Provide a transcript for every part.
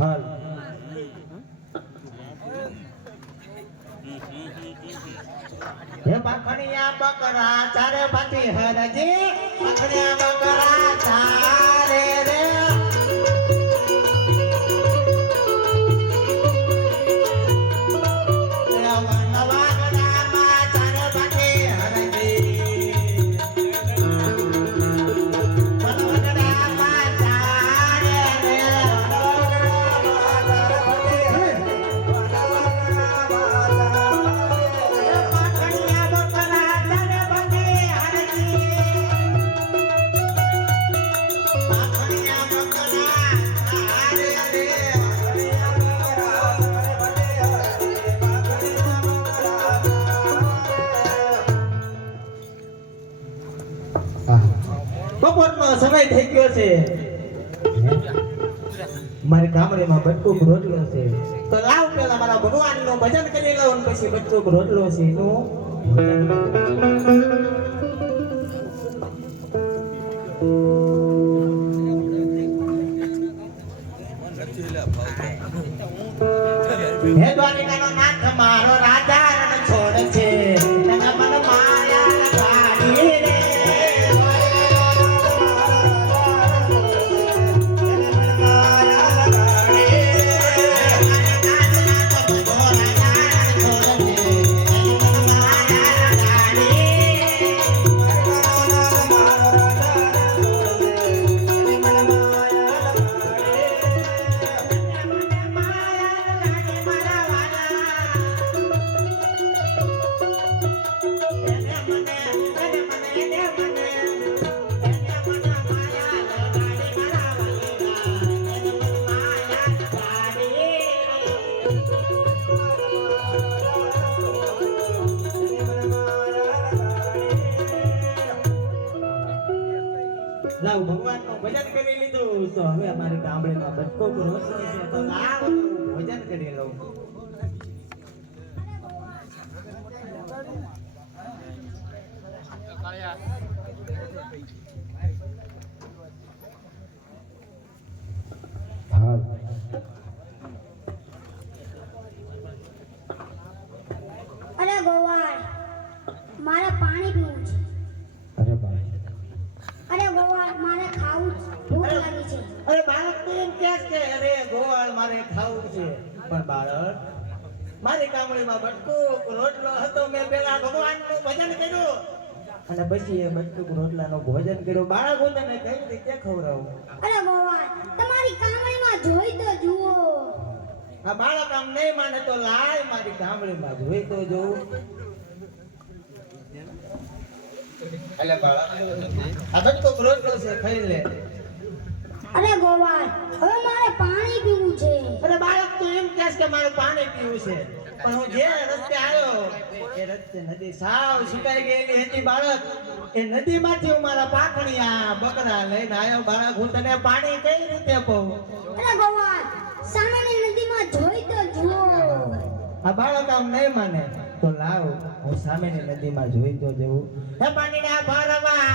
હાલ. હે બકરિયા બકરા ચારે પાટી હરજી. બકરિયા બકરા ચારે સમય થઈ ગયો છે. મારી ગામડીમાં બટકુક રોટલો છે. તો લાવ પેલા મારા ભગવાનનું ભજન કરી લઉં ને પછી બટકુક રોટલો છે ભજન હે દ્વારિકાનો નાથ મારો લાવ ભગવાનનું ભજન કરી લીધું. તો હવે અમારે ગામડીમાં બટકો રોટલો છે. તો લાવ ભજન કરી લઉં. અરે ગોવાળ મારે પાણી પીવું છે અરે ભાઈ અરે ગોવાળ મારે ખાવું છે ભૂખ લાગી છે અરે કે અરે ગોવાળ મારે ખાવું છે. પણ બાળક મારી કામળીમાં બટકુક રોટલો હતો મેં પેલા ભગવાનનું ભજન કર્યું. અને પછી એ બટકુક રોટલાનું ભોજન કર્યું. બાળક તને કઈ રીતે ખવડાવું? અરે ભગવાન તમારી કામળીમાં જોઈ તો જુઓ. આ બાળક આમ નહીં માને તો લાય મારી કામળીમાં જોઈ તો જોઉં એટલે બાળક આ બટકુક રોટલો છે ખાઈ લે. અરે ગોવાળ હવે મારે પાણી પીવું છે. અરે બાળક તો એમ કહે કે મારે પાણી પીવું છે. પણ હું જે રસ્તે આવ્યો એ રસ્તે નદી સાવ સુકાઈ ગયેલી હતી બાળક. એ નદીમાંથી હું મારા પાખડિયા બકરા લઈને આવ્યો. બાળક હું તને પાણી કઈ રીતે કહું અરે ગોવાળ સામેની નદીમાં જોઈ તો જુઓ. આ બાળક આમ નહીં માને. તો લાવ હું સામેની નદીમાં જોઈ તો જેવું હે પાણીના ભરવા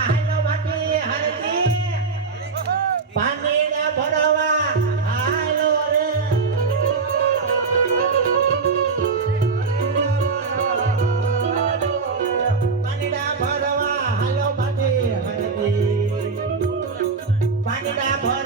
પાણીના ભરવા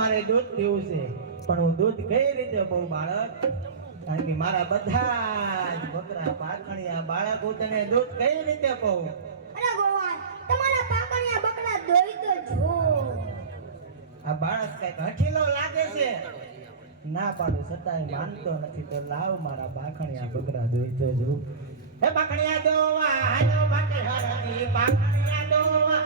મારે દૂધ પીવું છે. પણ હું દૂધ કઈ રીતે બહુ બાળક? કારણ કે મારા બધા જ બકરા પાખણિયા બાળકો તને દૂધ કઈ રીતે કહું અરે ગોવાળ પાખણિયા બકરા દોઈ તો જો આ બાળક કંઈક હઠીલો લાગે છે. ના પાડું છતાંય માનતો નથી તો લાવ મારા બાખણિયા બકરા દોઈ તો જો હે બાખણિયા દોવા હાલો બાખણિયા દોવા.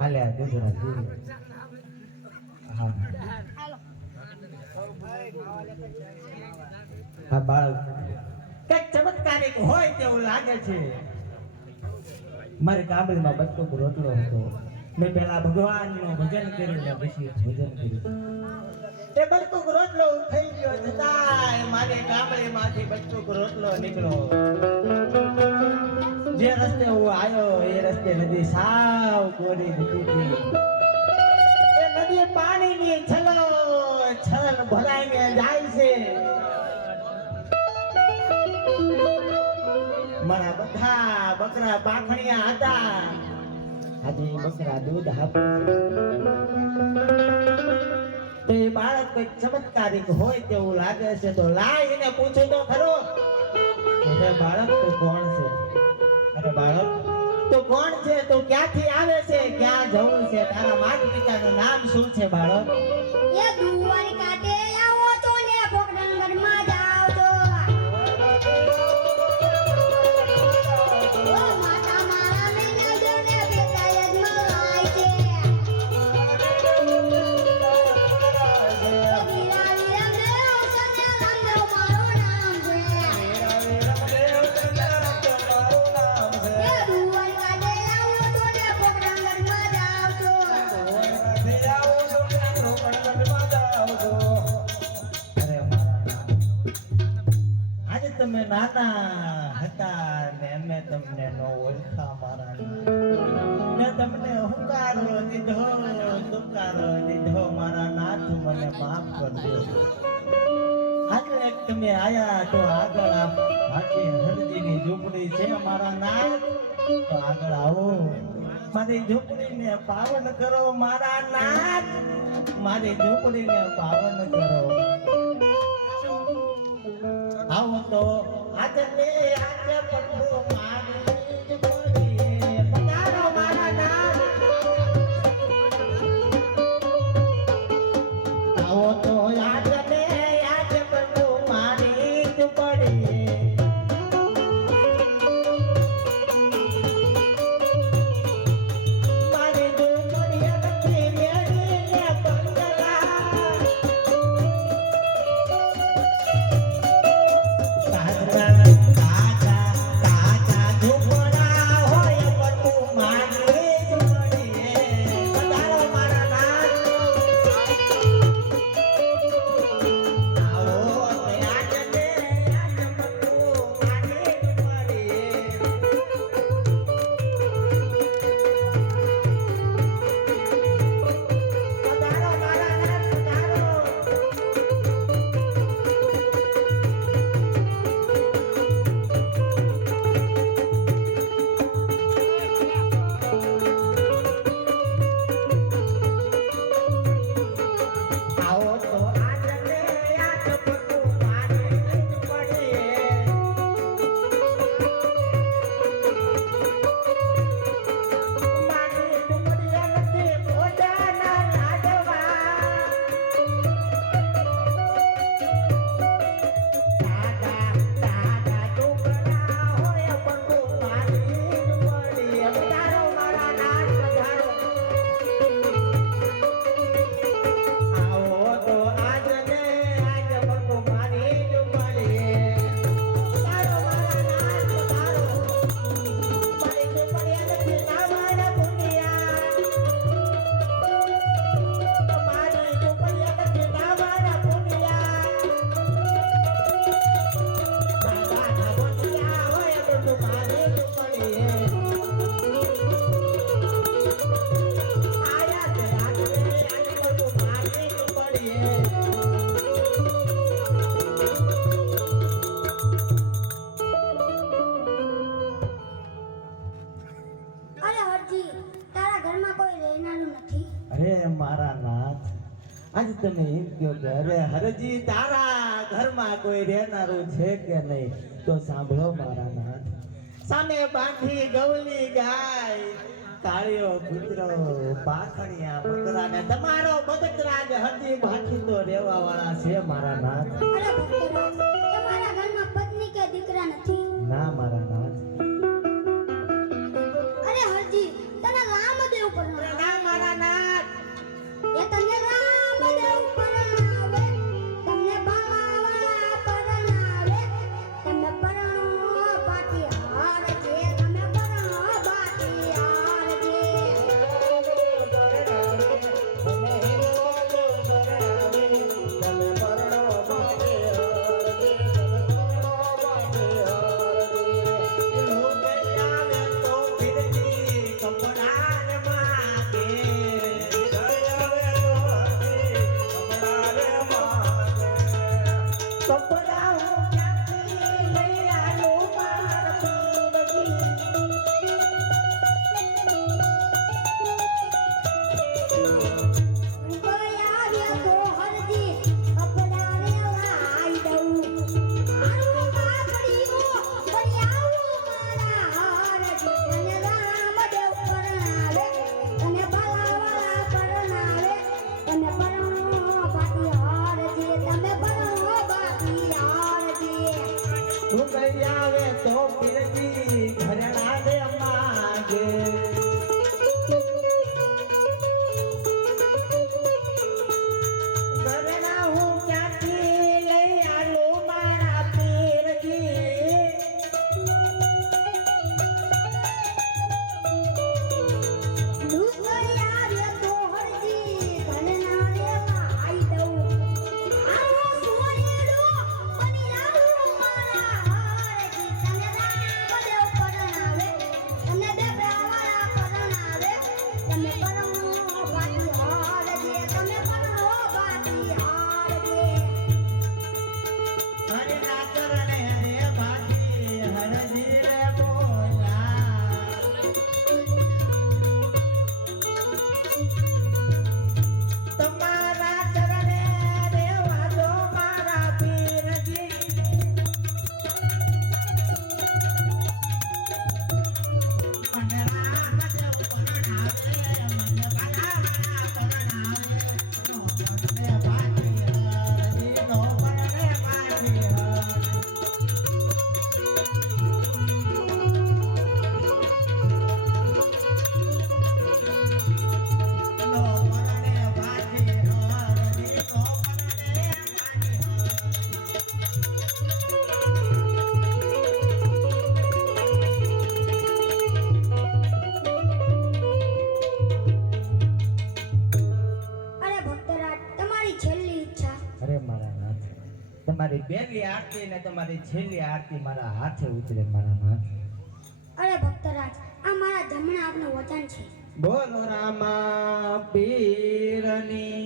હાલે, આ હા. હા બાળક ચમત્કારિક હોય તેવું લાગે છે. મારી કાબલીમાં બચકો રોટલો હતો. મેં પેલા ભગવાનનું ભજન ભજન કર્યું. તે બચકુક રોટલો થઈ ગયો છતાંય મારી કાબલીમાંથી બચકુક રોટલો નીકળ્યો. જે રસ્તે હું આવ્યો એ રસ્તે નદી સાવ કોરી હતી. એ નદી પાણીની છલો છલ ભરાઈને જાય છે. મારા બધા બકરા પાખણિયા હતા. આજે બકરા દૂધ આપે તે બાળક કંઈક ચમત્કારિક હોય તેવું લાગે છે, તો લાય એને પૂછું તો ખરો. બાળક, તું કોણ બાળક? તો કોણ છે? તો ક્યાંથી આવે છે? ક્યાં જવું છે? તારા માતા પિતાનું નામ શું છે બાળક? એ દુવારી કાઢે નાના હતા ને અમે તમને નો ઓળખા મારા મેં તમને હુંકારો દીધો તુકારો દીધો, મારા નાથ મને માફ કરજો. આજે તમે આયા તો આગળ આખી હરજીની ઝૂંપડી છે મારા નાથ. તો આગળ આવો. મારી ઝૂંપડીને પાવન કરો મારા નાથ. મારી ઝૂંપડીને પાવન કરો. તો આજે મે આજે પ્રભુ તારા ઘરમાં કોઈ રહેનારું નથી. અરે મારા નાથ આજ તમે એમ કહો કે અરે હરજી તારા ઘરમાં કોઈ રહેનારું છે કે નહીં? તો સાંભળો મારા નાથ સામે બાંધી ગવલી ગાય કાળિયો કૂતરો પાખણિયા બકરા ને તમારો બગતરાજ હજી બાકી તો રહેવા વાળા છે મારા નાથ. તમારા ઘરમાં પત્ની કે દીકરા નથી? ના મારા નાથ પહેલી આરતી ને તમારી છેલ્લી આરતી મારા હાથે ઉતરે મારા માં. અરે ભક્તરાજ આ મારા જમણા આપનું વચન છે. બોલો રામા પીરની